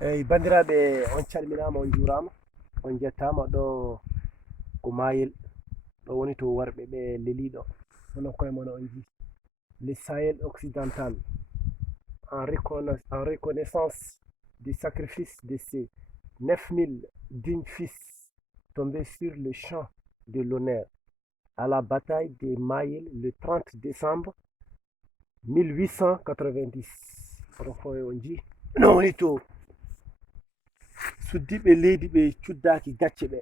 Bandiraɓe, on calminama, on jurama, on jettama. Ɗo ko Maayel, ɗo woni to worɓe ɓe leliɗo, onon koye mon on ji le Sahel occidental, en reconnaissance du sacrifice de ces 9000 dignes fils tombés sur le champ de l'honneur à la bataille de Maayel le 30 décembre 1890. Oɗon koye on ji no woni to suddiɓe leydi ɓe cuddaki gacce ɓe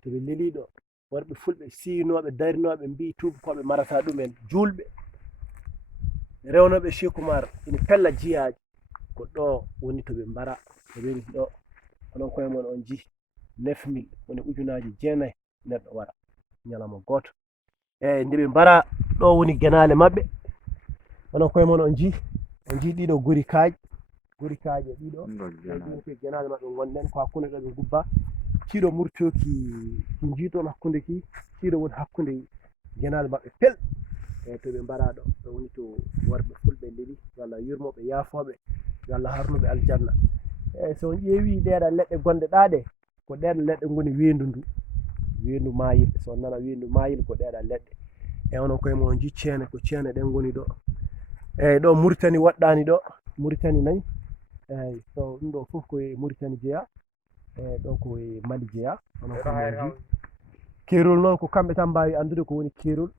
to ɓe leliɗo, worɓe fulɓe sinoɓe darinoɓe mbi tubakoɓe marata ɗumen, julɓe rewnoɓe Cheikh Oumar ina pella jiyaji, ko ɗo woni to ɓe mbara ɓe woni ɗo. onon koye mon on ji 9000 woni ujunaji 9 neɗɗo wara ñalawma goto. Nde ɓe mbara ɗo woni genale maɓɓe. onon koye mon on ji ɗiɗo guri kaaƴe ɗiɗo ɗum koye genale maɓɓe gonɗen, ko hakkude ɗo ɓe gubba. Kiiɗo murtoki ki jiiton hakkude ki, kiiɗo woni hakkude genale maɓɓe pel. To ɓe mbara ɗo woni to worɓe fulɓe leli, yo Allah yurmoɓe, yaafoɓe, yo Allah harnuɓe aljanna. So on ƴeewi ɗeɗal leɗɗe gonɗe ɗaɗe, ko ɗeɗal leɗɗe ngoni weedu Maayel. So on nana weedu Maayel ko ɗeɗal leɗɗe. Onon koye mon on ji ceene, ko ceene ɗen ngoni ɗo. Ɗo Murtani waɗɗani ɗo, Murtani nayi. So ɗum ɗo fof koye Murtani jeeya, ɗo koye Mali jeeya. onon koye mon ji keerol noon ko kamɓe tan mbawi andude ko woni keerol.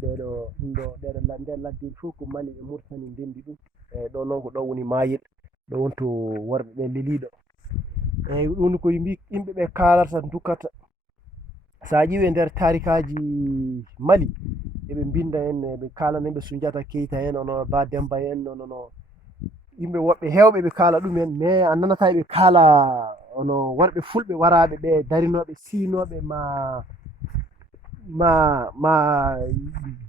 Ɗeɗo ɗum ɗo ɗeɗo nder ladde fof ko Mali e Murtani ndendi ɗum. Ɗo noon ko ɗo woni Maayel, ɗo woni to worɓe ɓe leliɗo. Ɗum ko yimɓe ɓe kalata dukkata. Sa ƴiwi nder tarikaji Mali eɓe binda en, ɓe kalana ɓe Soundiata Keita en, ono Ba Demba en, ono yimɓe woɓɓe hewɓe ɓe kala ɗumen, mais a nanata ɓe kala ono worɓe fulɓe waraɓe ɓe darinoɓe sinoɓe ma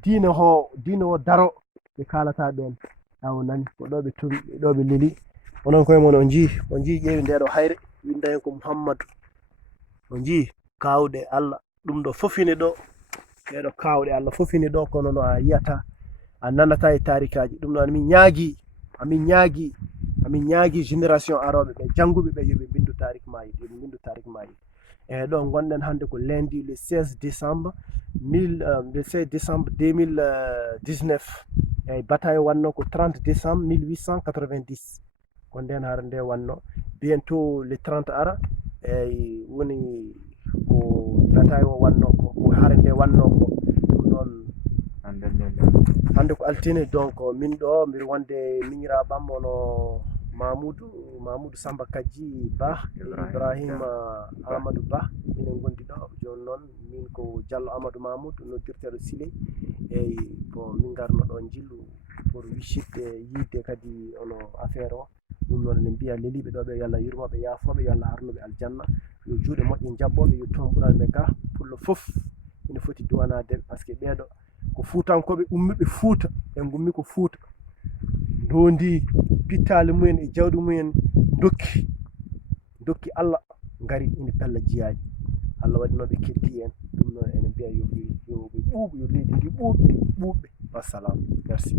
diina o daro, ɓe kalata ɓen. Aw nani ko ɗo ɓe tomi, ɗo ɓe leli. onon koye mon on ji ƴeewi ndeɗo hayre winda hen ko Mouhammadou. on ji kawɗe Allah ɗum ɗo fofine ɗo, ɗeɗo kawɗe Allah fofine ɗo, kono no a yiyata a nanata e tarikaji. ɗum ɗon amin ñaagui génération aroɓe ɓe jannguɓe ɓe yoɓe bindu tarik Maayel. ɗo gonɗen hannde ko lundi le 16 décembre 2019. Bataille wanno ko 30 décembre 1890 ko nden har nde wanno. Bientôt le 30 ara woni ko bataille o wanno ko hare nde wanno ko. ɗum ɗon hande ko altine, donc min ɗo mbiɗa wonde miñiraɓam ono Mamoudou Samba Kadji Ba, Ibrahima Amadou Ba, minen gondi ɗo. joni noon min ko Diallo Amadou Mamoudou noddirteɗo Siley. ko min garno ɗon jillu pour wiccitde yidde kadi ono affaire o. ɗum noon emin mbiya leliɓe ɗo ɓe yo Allah yurmoɓe, yaafoɓe, yo Allah harnuɓe aljanna, yo juuɗe moƴƴe jabboɓe, yo toon ɓuranɓe ga. pullo fof ina foti duwanade, par ce que ɓeɗo ko fuutankoɓe ummiɓe Fuuta, ɓe gummi ko Fuuta, dondi pittali mumen e jawdi mumen, dokki Allah, ngari ina pella jiyaji. Allah waɗi noon ɓe ketti en. ɗum noon enen mbiya yo ɓuuɓe, yo leydi ndi ɓuuɓɓe. Wassalam, merci.